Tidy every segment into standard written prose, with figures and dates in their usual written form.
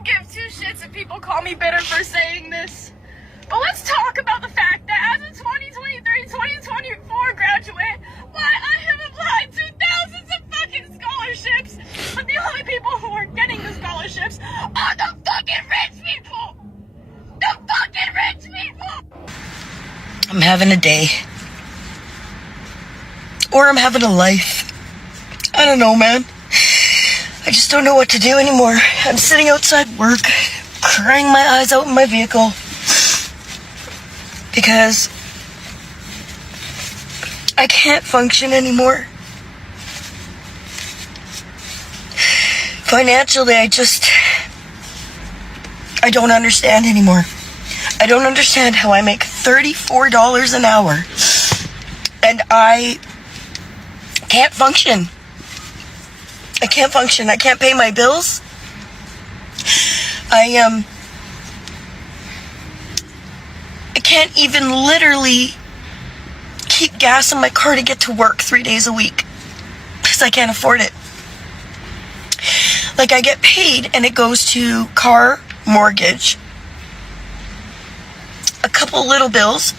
don't give two shits if people call me bitter for saying this. But let's talk about the fact that as a 2023-2024 graduate, why I have applied to thousands of fucking scholarships, but the only people who are getting the scholarships are the fucking rich people! The fucking rich people! I'm having a day. Or I'm having a life. I don't know, man. I just don't know what to do anymore. I'm sitting outside work, crying my eyes out in my vehicle. Because I can't function anymore. Financially, I don't understand anymore. I don't understand how I make $34 an hour and I can't function. I can't function. I can't pay my bills. I can't even literally keep gas in my car to get to work 3 days a week because I can't afford it. Like, I get paid and it goes to car, mortgage, a couple little bills,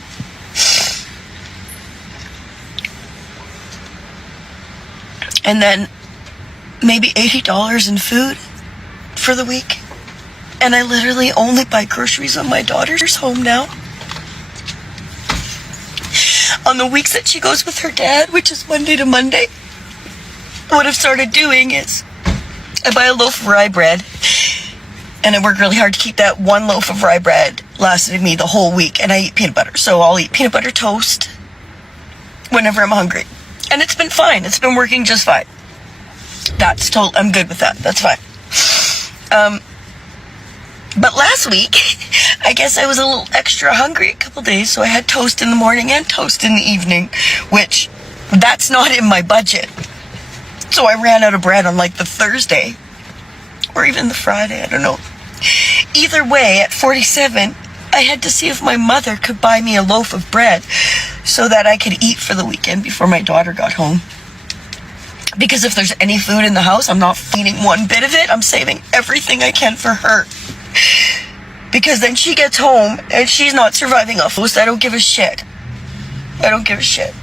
and then maybe $80 in food for the week. And I literally only buy groceries when my daughter's home now. On the weeks that she goes with her dad, which is Monday to Monday, what I've started doing is I buy a loaf of rye bread and I work really hard to keep that one loaf of rye bread lasting me the whole week, and I eat peanut butter. So I'll eat peanut butter toast whenever I'm hungry. And it's been fine. It's been working just fine. I'm good with that. That's fine. But last week, I guess I was a little extra hungry a couple days, so I had toast in the morning and toast in the evening, which that's not in my budget. So I ran out of bread on like the Thursday or even the Friday, I don't know. Either way, at 47, I had to see if my mother could buy me a loaf of bread so that I could eat for the weekend before my daughter got home. Because if there's any food in the house, I'm not feeding one bit of it. I'm saving everything I can for her. Because then she gets home and she's not surviving off food. I don't give a shit. I don't give a shit.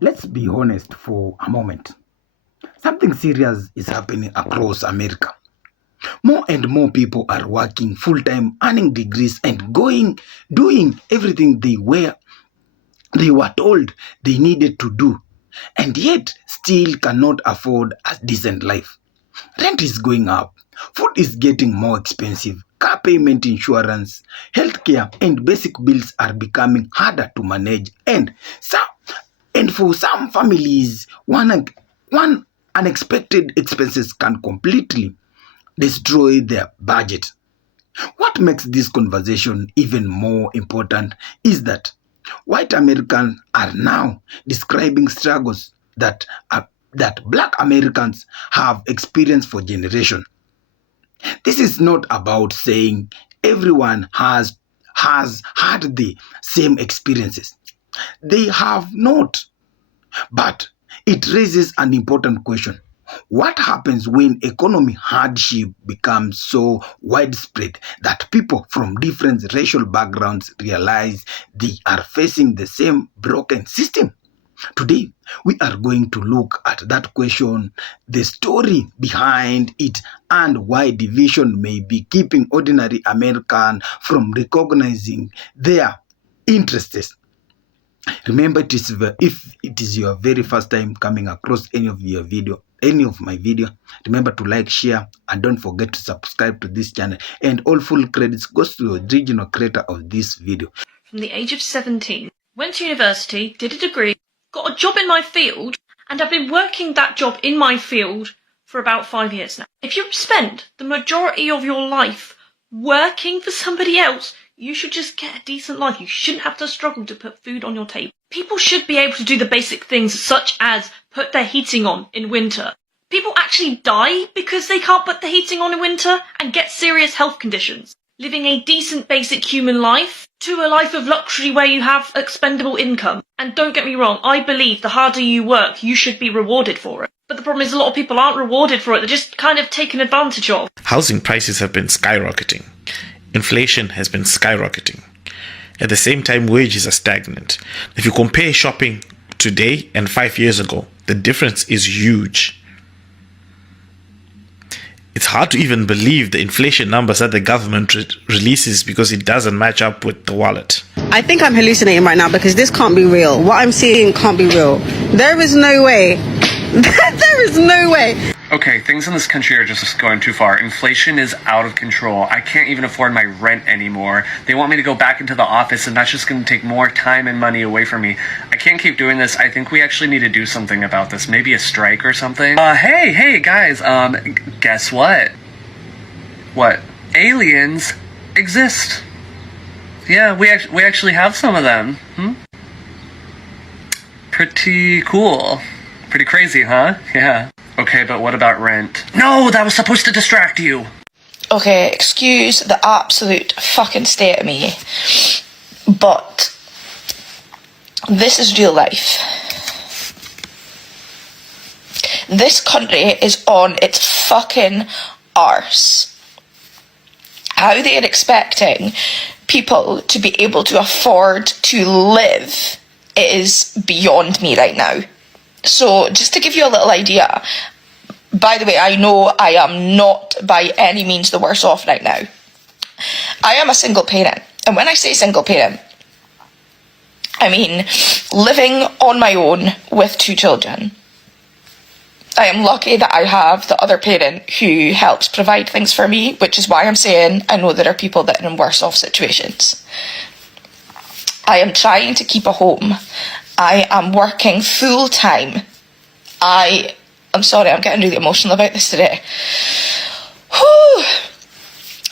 Let's be honest for a moment. Something serious is happening across America. More and more people are working full-time, earning degrees and doing everything they were told they needed to do, and yet still cannot afford a decent life. Rent is going up, food is getting more expensive, car payment, insurance, healthcare, and basic bills are becoming harder to manage, and for some families, one unexpected expenses can completely destroy their budget. What makes this conversation even more important is that white Americans are now describing struggles that Black Americans have experienced for generations. This is not about saying everyone has had the same experiences. They have not. But it raises an important question. What happens when economic hardship becomes so widespread that people from different racial backgrounds realize they are facing the same broken system? Today, we are going to look at that question, the story behind it, and why division may be keeping ordinary Americans from recognizing their interests. Remember, if it is your very first time coming across any of my video, remember to like, share, and don't forget to subscribe to this channel. And all full credits goes to the original creator of this video. From the age of 17, went to university, did a degree, got a job in my field, and I've been working that job in my field for about 5 years now. If you've spent the majority of your life working for somebody else, you should just get a decent life. You shouldn't have to struggle to put food on your table. People should be able to do the basic things such as put their heating on in winter. People actually die because they can't put the heating on in winter and get serious health conditions. Living a decent basic human life to a life of luxury where you have expendable income. And don't get me wrong, I believe the harder you work, you should be rewarded for it. But the problem is a lot of people aren't rewarded for it. They're just kind of taken advantage of. Housing prices have been skyrocketing. Inflation has been skyrocketing. At the same time, wages are stagnant. If you compare shopping today and 5 years ago, the difference is huge. It's hard to even believe the inflation numbers that the government releases because it doesn't match up with the wallet. I think I'm hallucinating right now because this can't be real. What I'm seeing can't be real. There is no way. There is no way. Okay, things in this country are just going too far. Inflation is out of control. I can't even afford my rent anymore. They want me to go back into the office, and that's just going to take more time and money away from me. I can't keep doing this. I think we actually need to do something about this. Maybe a strike or something. Hey, guys, guess what? What? Aliens exist. Yeah, we actually have some of them. Pretty cool. Pretty crazy, huh? Yeah. Okay, but what about rent? No, that was supposed to distract you. Okay, excuse the absolute fucking state of me, but this is real life. This country is on its fucking arse. How they are expecting people to be able to afford to live is beyond me right now. So just to give you a little idea, by the way, I know I am not by any means the worse off right now. I am a single parent. And when I say single parent, I mean living on my own with 2 children. I am lucky that I have the other parent who helps provide things for me, which is why I'm saying I know there are people that are in worse off situations. I am trying to keep a home. I am working full time. I'm sorry, I'm getting really emotional about this today. Whew.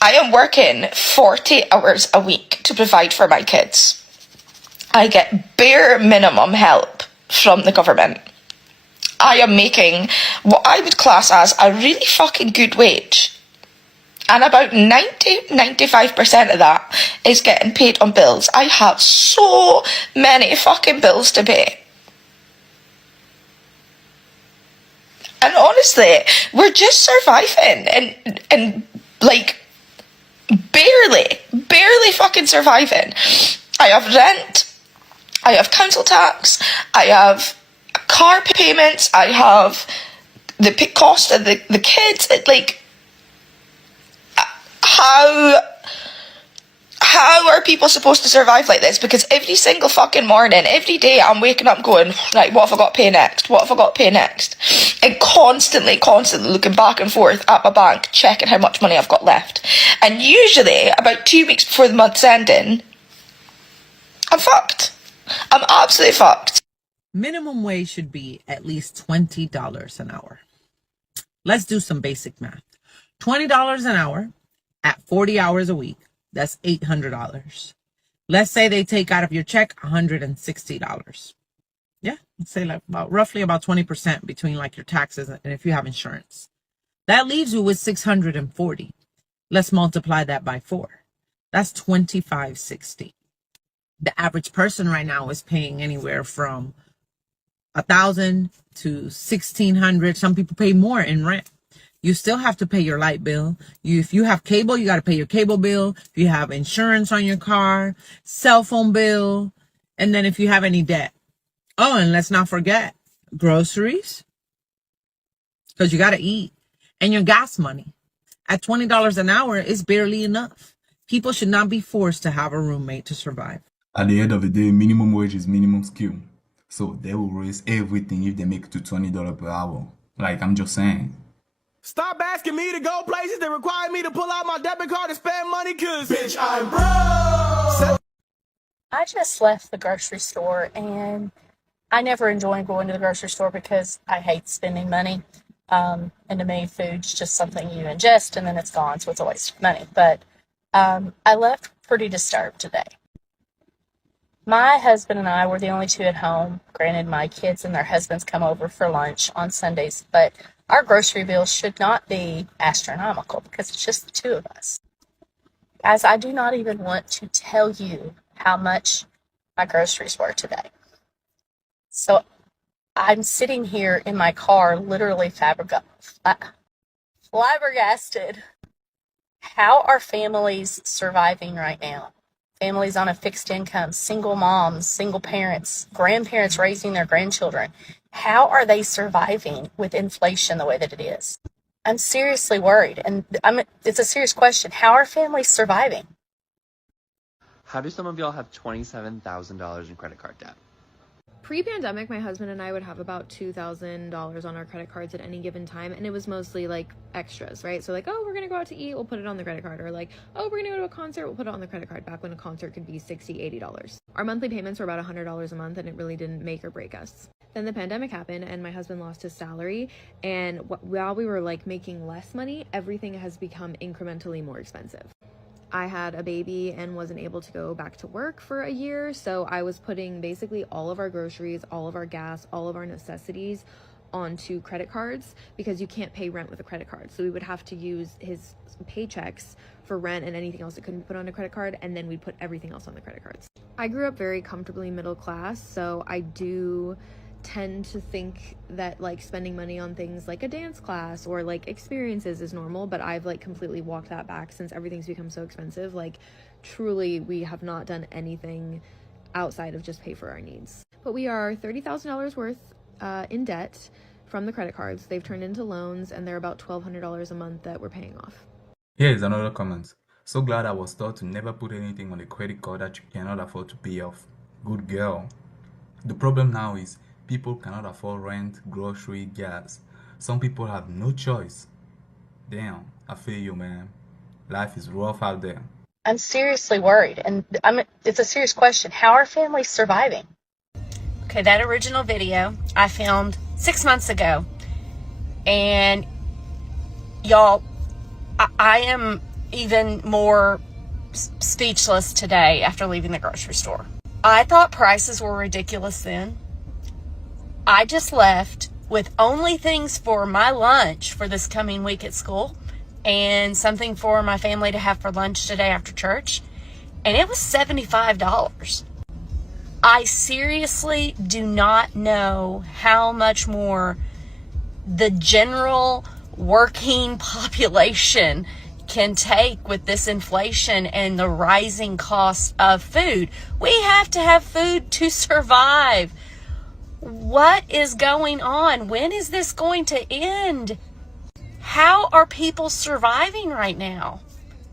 I am working 40 hours a week to provide for my kids. I get bare minimum help from the government. I am making what I would class as a really fucking good wage. And about 95% of that is getting paid on bills. I have so many fucking bills to pay. And honestly, we're just surviving and like barely fucking surviving. I have rent, I have council tax, I have car payments, I have the cost of the kids. Like, how are people supposed to survive like this? Because every single fucking morning, every day, I'm waking up going, right, what have I got to pay next? What have I got to pay next? And constantly looking back and forth at my bank, checking how much money I've got left. And usually, about 2 weeks before the month's ending, I'm fucked. I'm absolutely fucked. Minimum wage should be at least $20 an hour. Let's do some basic math. $20 an hour at 40 hours a week. That's $800. Let's say they take out of your check $160. Yeah, let's say like roughly about 20% between like your taxes and if you have insurance. That leaves you with $640. Let's multiply that by 4. That's $2,560. The average person right now is paying anywhere from $1,000 to $1,600. Some people pay more in rent. You still have to pay your light bill. If you have cable, you got to pay your cable bill. If you have insurance on your car, cell phone bill, and then if you have any debt. Oh, and let's not forget groceries, because you got to eat, and your gas money. At $20 an hour, it's barely enough. People should not be forced to have a roommate to survive. At the end of the day, minimum wage is minimum skill. So they will raise everything if they make it to $20 per hour. Like, I'm just saying. Stop asking me to go places that require me to pull out my debit card and spend money, cause bitch, I'm broke. I just left the grocery store, and I never enjoy going to the grocery store because I hate spending money. And to me, food's just something you ingest and then it's gone, so it's a waste of money. But I left pretty disturbed today. My husband and I were the only 2 at home. Granted, my kids and their husbands come over for lunch on Sundays, but our grocery bill should not be astronomical because it's just the 2 of us. Guys, I do not even want to tell you how much my groceries were today. So I'm sitting here in my car, literally flabbergasted. How are families surviving right now? Families on a fixed income, single moms, single parents, grandparents raising their grandchildren. How are they surviving with inflation the way that it is? I'm seriously worried, and it's a serious question. How are families surviving? How do some of y'all have $27,000 in credit card debt? Pre-pandemic, my husband and I would have about $2,000 on our credit cards at any given time, and it was mostly like extras, right? So like, oh, we're gonna go out to eat, we'll put it on the credit card, or like, oh, we're gonna go to a concert, we'll put it on the credit card, back when a concert could be $60, $80. Our monthly payments were about $100 a month, and it really didn't make or break us. Then the pandemic happened, and my husband lost his salary, and while we were like making less money, everything has become incrementally more expensive. I had a baby and wasn't able to go back to work for a year, so I was putting basically all of our groceries, all of our gas, all of our necessities onto credit cards, because you can't pay rent with a credit card. So we would have to use his paychecks for rent and anything else that couldn't be put on a credit card, and then we'd put everything else on the credit cards. I grew up very comfortably middle class, so I do tend to think that like spending money on things like a dance class or like experiences is normal, but I've like completely walked that back since everything's become so expensive. Like truly, we have not done anything outside of just pay for our needs. But we are $30,000 worth in debt from the credit cards. They've turned into loans, and they're about $1,200 a month that we're paying off. Here is another comment. So glad I was taught to never put anything on a credit card that you cannot afford to pay off. Good girl. The problem now is people cannot afford rent, grocery, gas. Some people have no choice. Damn, I feel you, man. Life is rough out there. I'm seriously worried, and it's a serious question. How are families surviving? Okay, that original video I filmed 6 months ago, and y'all, I am even more speechless today after leaving the grocery store. I thought prices were ridiculous then. I just left with only things for my lunch for this coming week at school and something for my family to have for lunch today after church, and it was $75. I seriously do not know how much more the general working population can take with this inflation and the rising cost of food. We have to have food to survive. What is going on? When is this going to end? How are people surviving right now?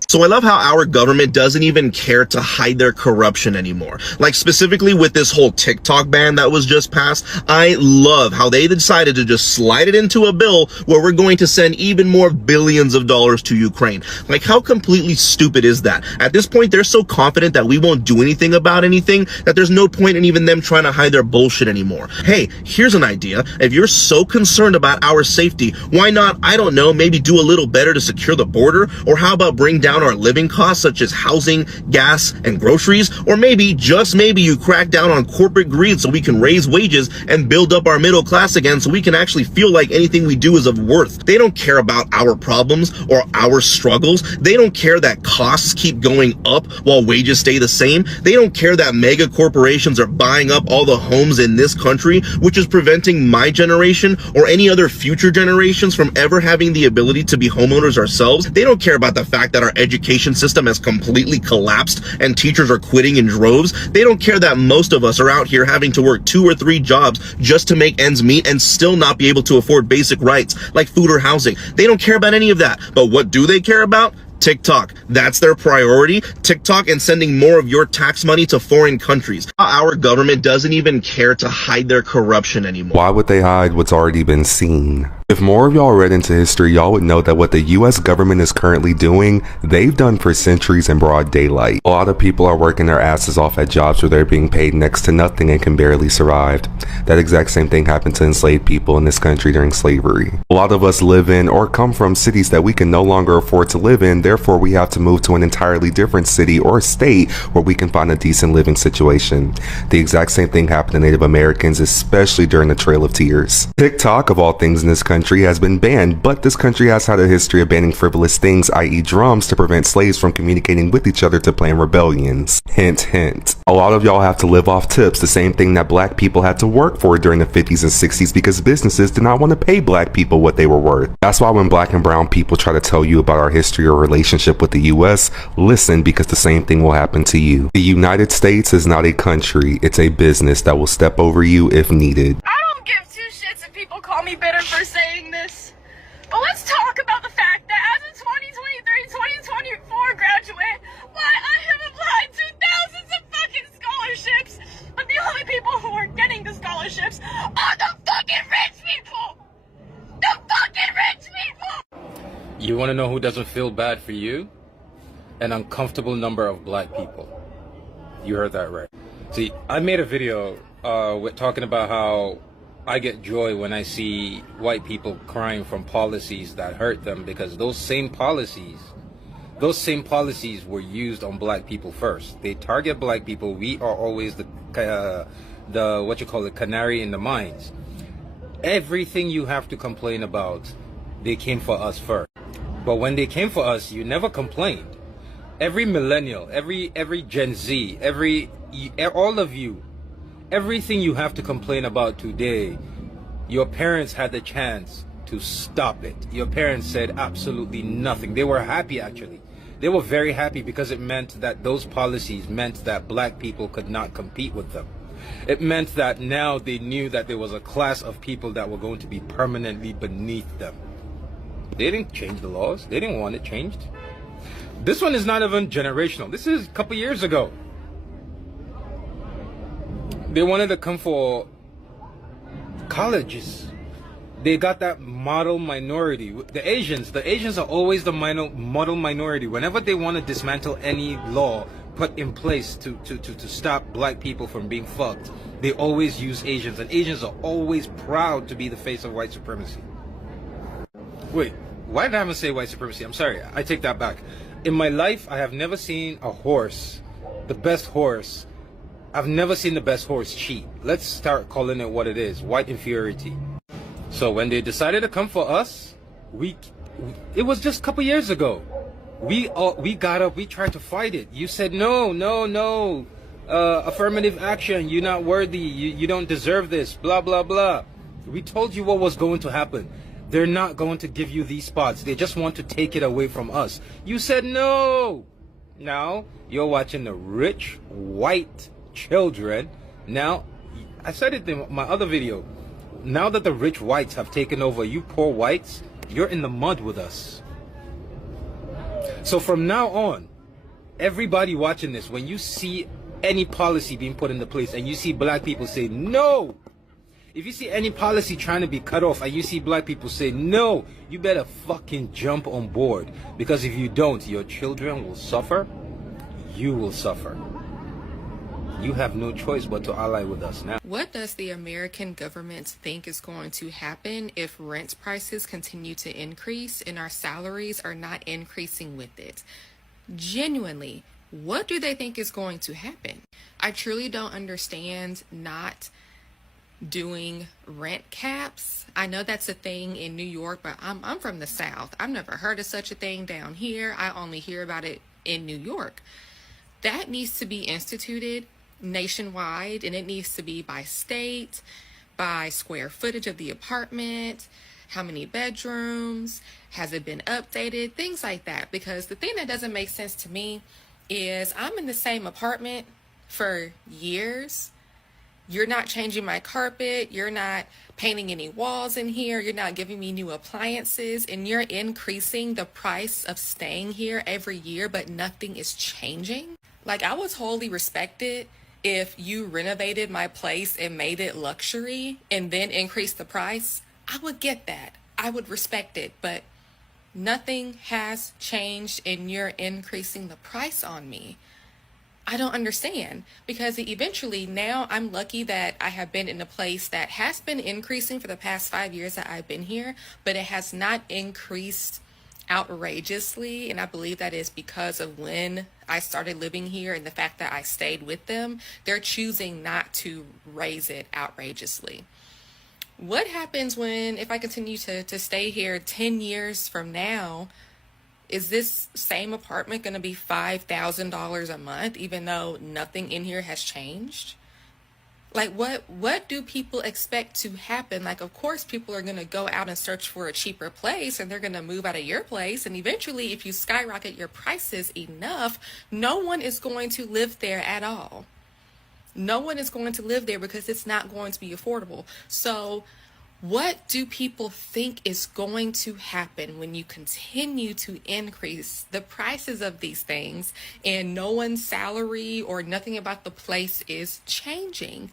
So I love how our government doesn't even care to hide their corruption anymore. Like specifically with this whole TikTok ban that was just passed, I love how they decided to just slide it into a bill where we're going to send even more billions of dollars to Ukraine. Like how completely stupid is that? At this point, they're so confident that we won't do anything about anything that there's no point in even them trying to hide their bullshit anymore. Hey, here's an idea. If you're so concerned about our safety, why not, I don't know, maybe do a little better to secure the border? Or how about bring down our living costs such as housing, gas, and groceries? Or maybe, just maybe, you crack down on corporate greed so we can raise wages and build up our middle class again so we can actually feel like anything we do is of worth. They don't care about our problems or our struggles. They don't care that costs keep going up while wages stay the same. They don't care that mega corporations are buying up all the homes in this country, which is preventing my generation or any other future generations from ever having the ability to be homeowners ourselves. They don't care about the fact that our education system has completely collapsed and teachers are quitting in droves. They don't care that most of us are out here having to work 2 or 3 jobs just to make ends meet and still not be able to afford basic rights like food or housing. They don't care about any of that. But what do they care about? TikTok. That's their priority. TikTok and sending more of your tax money to foreign countries. Our government doesn't even care to hide their corruption anymore. Why would they hide what's already been seen? If more of y'all read into history, y'all would know that what the US government is currently doing, they've done for centuries in broad daylight. A lot of people are working their asses off at jobs where they're being paid next to nothing and can barely survive. That exact same thing happened to enslaved people in this country during slavery. A lot of us live in or come from cities that we can no longer afford to live in, therefore we have to move to an entirely different city or state where we can find a decent living situation. The exact same thing happened to Native Americans, especially during the Trail of Tears. TikTok, of all things in this country, country has been banned, but this country has had a history of banning frivolous things, i.e. drums, to prevent slaves from communicating with each other to plan rebellions. Hint, hint. A lot of y'all have to live off tips, the same thing that black people had to work for during the 50s and 60s because businesses did not want to pay black people what they were worth. That's why when black and brown people try to tell you about our history or relationship with the US, listen, because the same thing will happen to you. The United States is not a country, it's a business that will step over you if needed. I don't give two shits if people call me bitter for saying this. But let's talk about the fact that as a 2023-2024 graduate, why I have applied to thousands of fucking scholarships, but the only people who are getting the scholarships are the fucking rich people! The fucking rich people! You want to know who doesn't feel bad for you? An uncomfortable number of black people. You heard that right. See, I made a video with talking about how I get joy when I see white people crying from policies that hurt them, because those same policies were used on black people first. They target black people. We are always the what you call it, canary in the mines. Everything you have to complain about, they came for us first. But when they came for us, you never complained. Every millennial, every Gen Z, all of you, everything you have to complain about today, your parents had the chance to stop it. Your parents said absolutely nothing. They were happy, actually. They were very happy because it meant that those policies meant that black people could not compete with them. It meant that now they knew that there was a class of people that were going to be permanently beneath them. They didn't change the laws. They didn't want it changed. This one is not even generational. This is a couple years ago. They wanted to come for colleges. They got that model minority. The Asians are always the model minority. Whenever they want to dismantle any law put in place to stop black people from being fucked, they always use Asians. And Asians are always proud to be the face of white supremacy. Wait, why did I even say white supremacy? I'm sorry, I take that back. In my life, I have never seen a horse, the best horse. I've never seen the best horse cheat. Let's start calling it what it is, white inferiority. So when they decided to come for us, it was just a couple years ago. We got up, we tried to fight it. You said, no, affirmative action, you're not worthy, you don't deserve this, blah, blah, blah. We told you what was going to happen. They're not going to give you these spots. They just want to take it away from us. You said no. Now you're watching the rich white children. Now, I said it in my other video. Now that the rich whites have taken over, you poor whites, you're in the mud with us. So from now on, everybody watching this, when you see any policy being put into place and you see black people say no, if you see any policy trying to be cut off and you see black people say no, you better fucking jump on board. Because if you don't, your children will suffer. You will suffer. You have no choice but to ally with us now. What does the American government think is going to happen if rent prices continue to increase and our salaries are not increasing with it? Genuinely, what do they think is going to happen? I truly don't understand not doing rent caps. I know that's a thing in New York, but I'm from the South. I've never heard of such a thing down here. I only hear about it in New York. That needs to be instituted nationwide, and it needs to be by state, by square footage of the apartment, how many bedrooms, has it been updated, things like that. Because the thing that doesn't make sense to me is I'm in the same apartment for years. You're not changing my carpet, you're not painting any walls in here, you're not giving me new appliances, and you're increasing the price of staying here every year, but nothing is changing. Like, I would totally respect it if you renovated my place and made it luxury and then increased the price. I would get that. I would respect it, but nothing has changed and you're increasing the price on me. I don't understand, because eventually now I'm lucky that I have been in a place that has been increasing for the past 5 years that I've been here, but it has not increased outrageously. And I believe that is because of when I started living here and the fact that I stayed with them. They're choosing not to raise it outrageously. What happens if I continue to stay here 10 years from now? Is this same apartment going to be $5,000 a month, even though nothing in here has changed? Like, what do people expect to happen? Like, of course, people are going to go out and search for a cheaper place, and they're going to move out of your place. And eventually, if you skyrocket your prices enough, no one is going to live there at all. No one is going to live there because it's not going to be affordable. So what do people think is going to happen when you continue to increase the prices of these things and no one's salary or nothing about the place is changing?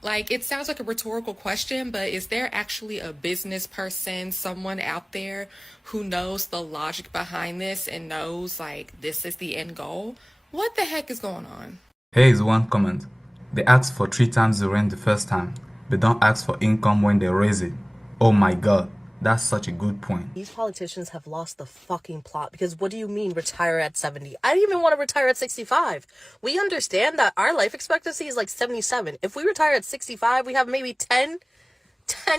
Like, it sounds like a rhetorical question, but is there actually a business person, someone out there who knows the logic behind this and knows, like, this is the end goal? What the heck is going on? Here is one comment. They ask for 3 times the rent the first time, but don't ask for income when they raise it. Oh my god, that's such a good point. These politicians have lost the fucking plot, because what do you mean retire at 70? I don't even want to retire at 65. We understand that our life expectancy is like 77. If we retire at 65, we have maybe 10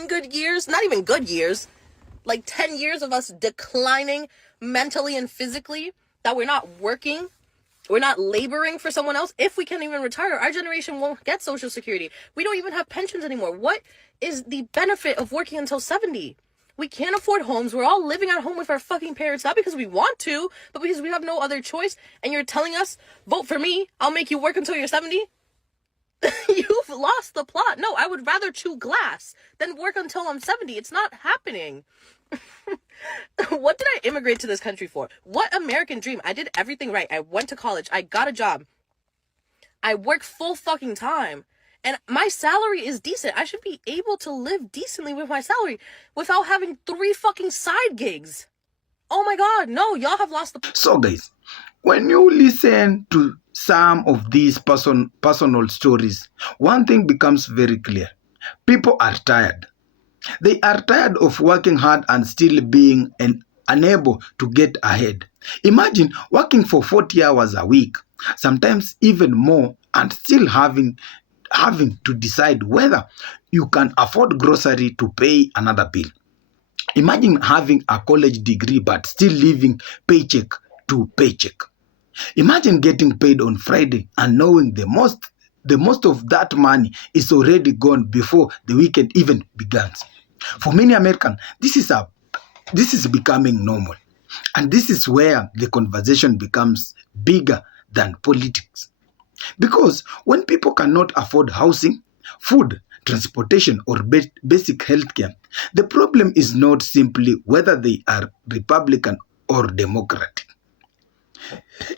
good years, not even good years, like 10 years of us declining mentally and physically, that we're not working. We're not laboring for someone else. If we can't even retire, our generation won't get Social Security. We don't even have pensions anymore. What is the benefit of working until 70? We can't afford homes. We're all living at home with our fucking parents, not because we want to, but because we have no other choice. And you're telling us, vote for me, I'll make you work until you're 70? You've lost the plot. No, I would rather chew glass than work until I'm 70. It's not happening. What did I immigrate to this country for? What American dream? I did everything right. I went to college. I got a job. I work full fucking time. And my salary is decent. I should be able to live decently with my salary without having 3 fucking side gigs. Oh my god, no, y'all have lost the... So guys, when you listen to some of these personal stories, one thing becomes very clear. People are tired. They are tired of working hard and still being unable to get ahead. Imagine working for 40 hours a week, sometimes even more, and still having to decide whether you can afford grocery to pay another bill. Imagine having a college degree but still living paycheck to paycheck. Imagine getting paid on Friday and knowing the most of that money is already gone before the weekend even begins. For many Americans, this is becoming normal. And this is where the conversation becomes bigger than politics. Because when people cannot afford housing, food, transportation, or basic healthcare, the problem is not simply whether they are Republican or Democratic.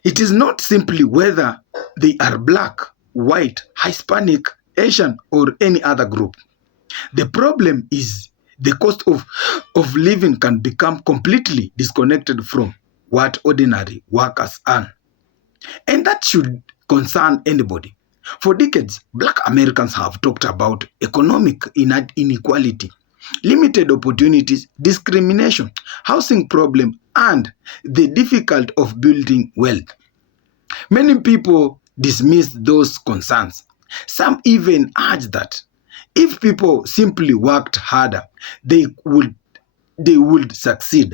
It is not simply whether they are black, white, Hispanic, Asian, or any other group. The problem is the cost of living can become completely disconnected from what ordinary workers earn. And that should concern anybody. For decades, black Americans have talked about economic inequality, limited opportunities, discrimination, housing problem, and the difficulty of building wealth. Many people dismiss those concerns. Some even urge that if people simply worked harder, they would succeed.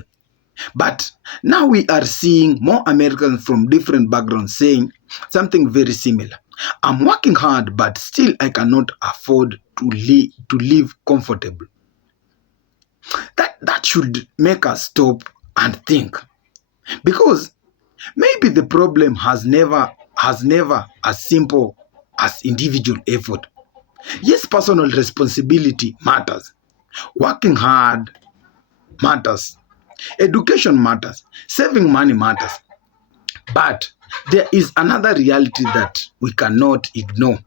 But now we are seeing more Americans from different backgrounds saying something very similar. I'm working hard, but still I cannot afford to live comfortably. That should make us stop and think. Because maybe the problem has never as simple as individual effort. Yes, personal responsibility matters. Working hard matters. Education matters. Saving money matters. But there is another reality that we cannot ignore.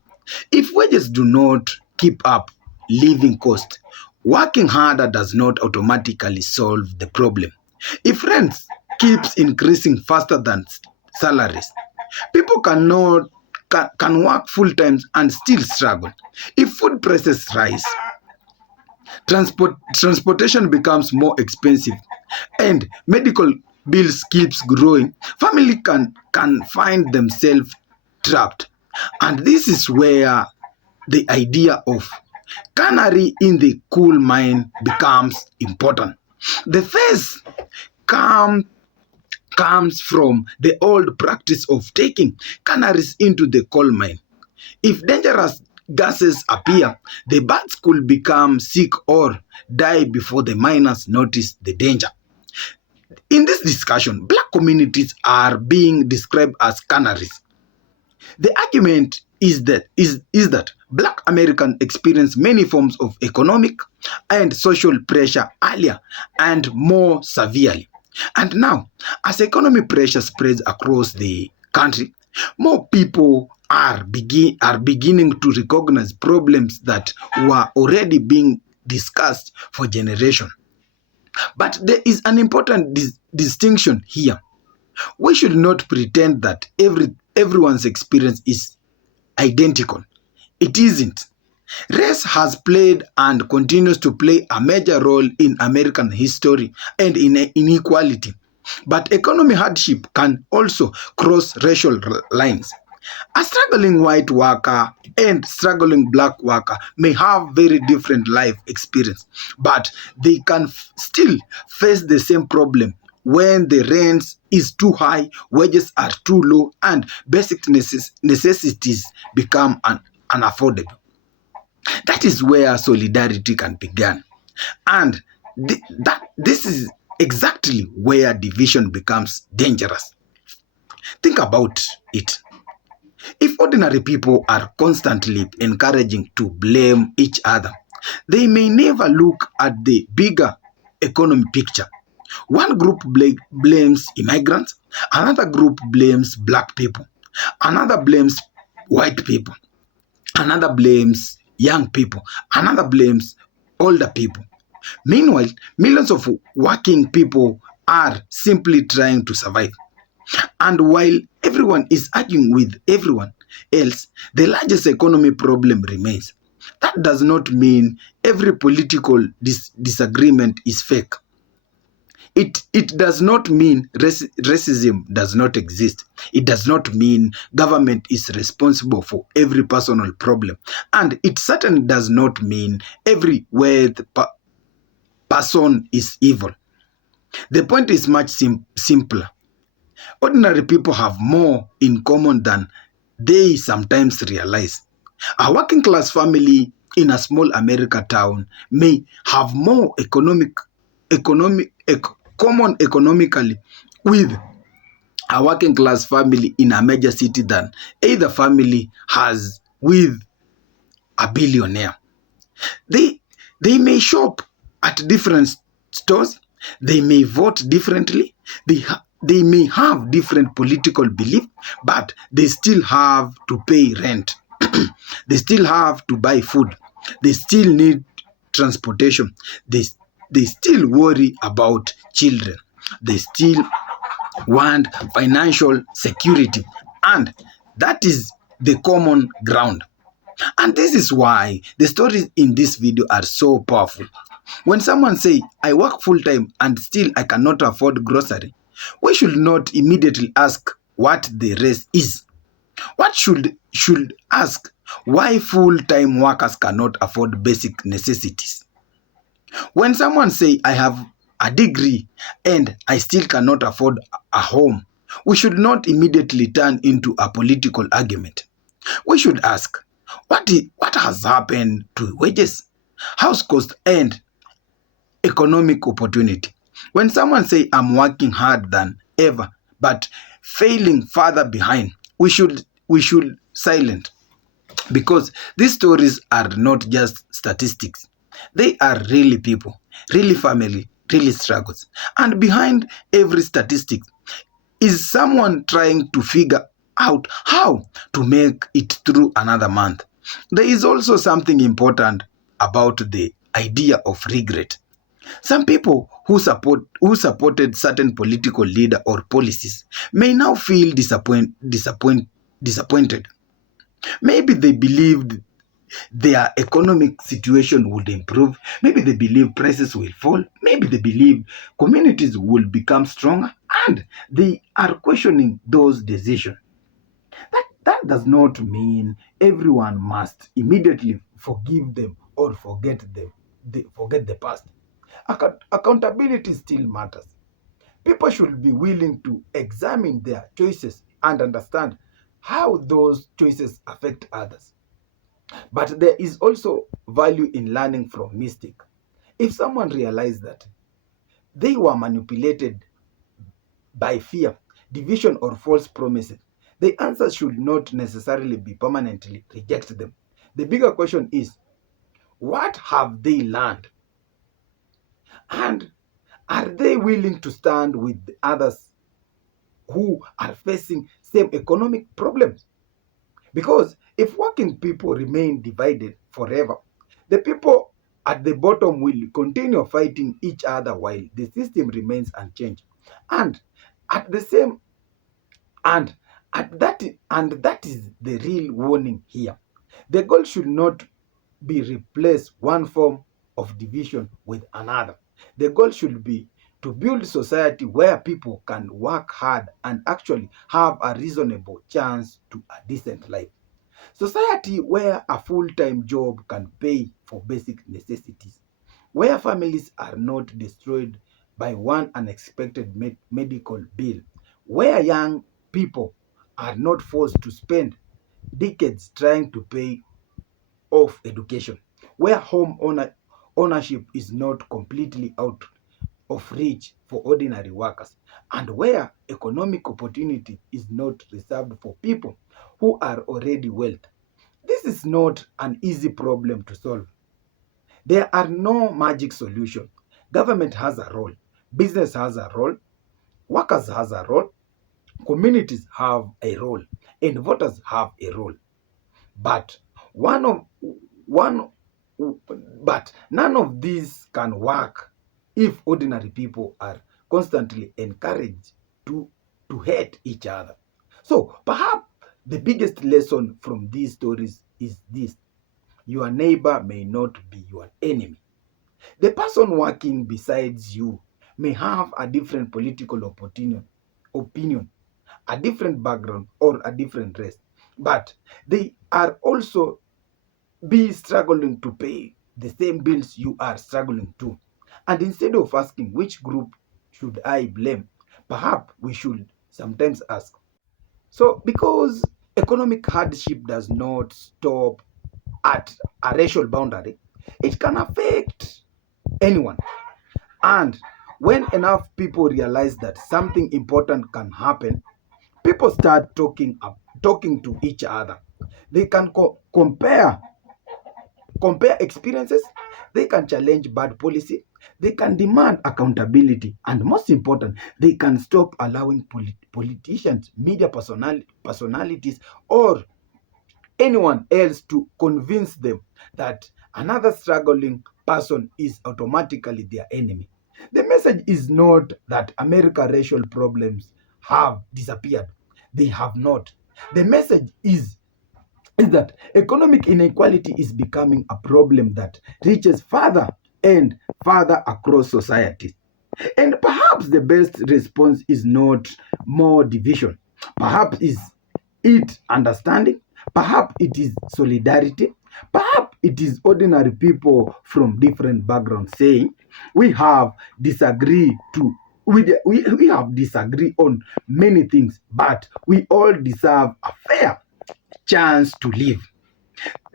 If wages do not keep up living costs, working harder does not automatically solve the problem. If rent keeps increasing faster than salaries, people can work full time and still struggle. If food prices rise, transportation becomes more expensive, and medical bills keeps growing, family can find themselves trapped. And this is where the idea of canary in the coal mine becomes important. The first comes from the old practice of taking canaries into the coal mine. If dangerous gases appear, the birds could become sick or die before the miners notice the danger. In this discussion, black communities are being described as canaries. The argument is that black Americans experience many forms of economic and social pressure earlier and more severely. And now, as economic pressure spreads across the country, more people are beginning to recognize problems that were already being discussed for generations. But there is an important distinction here. We should not pretend that everyone's experience is identical. It isn't. Race has played and continues to play a major role in American history and in inequality. But economic hardship can also cross racial lines. A struggling white worker and struggling black worker may have very different life experience, but they can still face the same problem when the rent is too high, wages are too low, and basic necessities become unaffordable. That is where solidarity can begin. And this is exactly where division becomes dangerous. Think about it. If ordinary people are constantly encouraging to blame each other, they may never look at the bigger economic picture. One group blames immigrants, another group blames black people, another blames white people, another blames young people, another blames older people. Meanwhile, millions of working people are simply trying to survive. And while everyone is arguing with everyone else, the largest economic problem remains. That does not mean every political disagreement is fake. It does not mean racism does not exist. It does not mean government is responsible for every personal problem. And it certainly does not mean every wealthy person is evil. The point is much simpler. Ordinary people have more in common than they sometimes realize. A working class family in a small American town may have more common economically with a working class family in a major city than either family has with a billionaire. They may shop at different stores, they may vote differently, they may have different political beliefs, but they still have to pay rent. They still have to buy food. They still need transportation. They still worry about children. They still want financial security. And that is the common ground. And this is why the stories in this video are so powerful. When someone says, I work full-time and still I cannot afford grocery, we should not immediately ask what the rest is. What should ask why full-time workers cannot afford basic necessities. When someone says, I have a degree and I still cannot afford a home, we should not immediately turn into a political argument. We should ask, what has happened to wages, house cost, and economic opportunity? When someone says, I'm working hard than ever, but failing further behind, we should silent. Because these stories are not just statistics. They are really people, really family, really struggles. And behind every statistic is someone trying to figure out how to make it through another month. There is also something important about the idea of regret. Some people who supported certain political leader or policies may now feel disappointed. Maybe they believed their economic situation would improve. Maybe they believe prices will fall. Maybe they believe communities will become stronger, and they are questioning those decisions. That does not mean everyone must immediately forgive them or forget the past. Accountability still matters. People should be willing to examine their choices and understand how those choices affect others. But there is also value in learning from mistake. If someone realized that they were manipulated by fear, division, or false promises, the answer should not necessarily be permanently reject them. The bigger question is, what have they learned? And are they willing to stand with others who are facing same economic problems? Because if working people remain divided forever, the people at the bottom will continue fighting each other while the system remains unchanged. And at the same and at that and that is the real warning here. The goal should not be replace one form of division with another. The goal should be to build society where people can work hard and actually have a reasonable chance to a decent life. Society where a full-time job can pay for basic necessities, where families are not destroyed by one unexpected medical bill, where young people are not forced to spend decades trying to pay off education, where ownership is not completely out of reach for ordinary workers, and where economic opportunity is not reserved for people who are already wealthy. This is not an easy problem to solve. There are no magic solution. Government has a role, business has a role, workers has a role, communities have a role, and voters have a role. But one of one but none of these can work if ordinary people are constantly encouraged to hate each other. So perhaps the biggest lesson from these stories is this: your neighbor may not be your enemy. The person working besides you may have a different political opinion, a different background, or a different race, but they are also be struggling to pay the same bills you are struggling to. And instead of asking which group should I blame, perhaps we should sometimes ask. So, because economic hardship does not stop at a racial boundary, it can affect anyone. And when enough people realize that something important can happen, people start talking to each other. They can compare experiences, they can challenge bad policy, they can demand accountability, and most important, they can stop allowing politicians, media personalities, or anyone else to convince them that another struggling person is automatically their enemy. The message is not that America's racial problems have disappeared. They have not. The message is that economic inequality is becoming a problem that reaches further and further across society. And perhaps the best response is not more division. Perhaps is it understanding. Perhaps it is solidarity. Perhaps it is ordinary people from different backgrounds saying, we have disagreed on many things, but we all deserve a fair chance to live.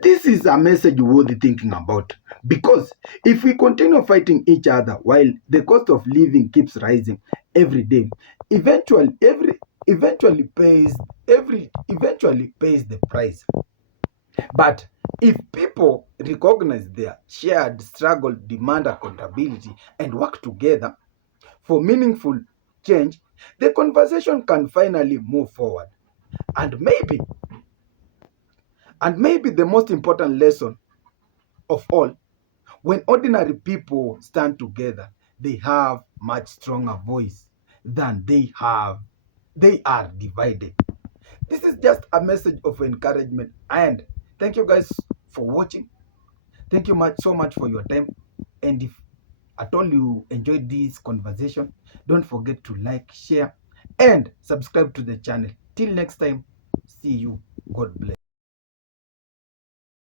This is a message worth thinking about, because if we continue fighting each other while the cost of living keeps rising every day, eventually pays the price. But if people recognize their shared struggle, demand accountability, and work together for meaningful change, the conversation can finally move forward. And maybe the most important lesson of all, when ordinary people stand together, they have much stronger voice than they are divided. This is just a message of encouragement, and thank you guys for watching. Thank you so much for your time. And if at all you enjoyed this conversation, don't forget to like, share, and subscribe to the channel. Till next time, see you. God bless.